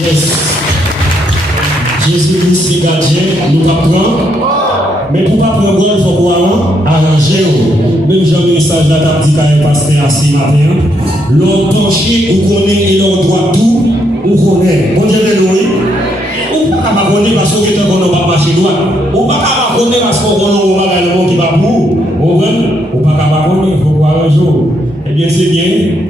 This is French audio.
Yes. Jésus-Christ est gardien, nous apprenons. Mais pour ne pas prendre goal, il faut qu'on arranger. Même Jean-Ministre là t'a dit qu'il est passé à 6 matin. L'on penché, on connaît et l'on doit tout, on connaît. Bon Dieu de nous, on ne peut pas connaître parce qu'on ne va pas marcher droit. On ne peut pas connaître parce qu'on ne va pas qui va pour. On ne peut pas connaître, il faut qu'on arrange. Eh bien, c'est bien.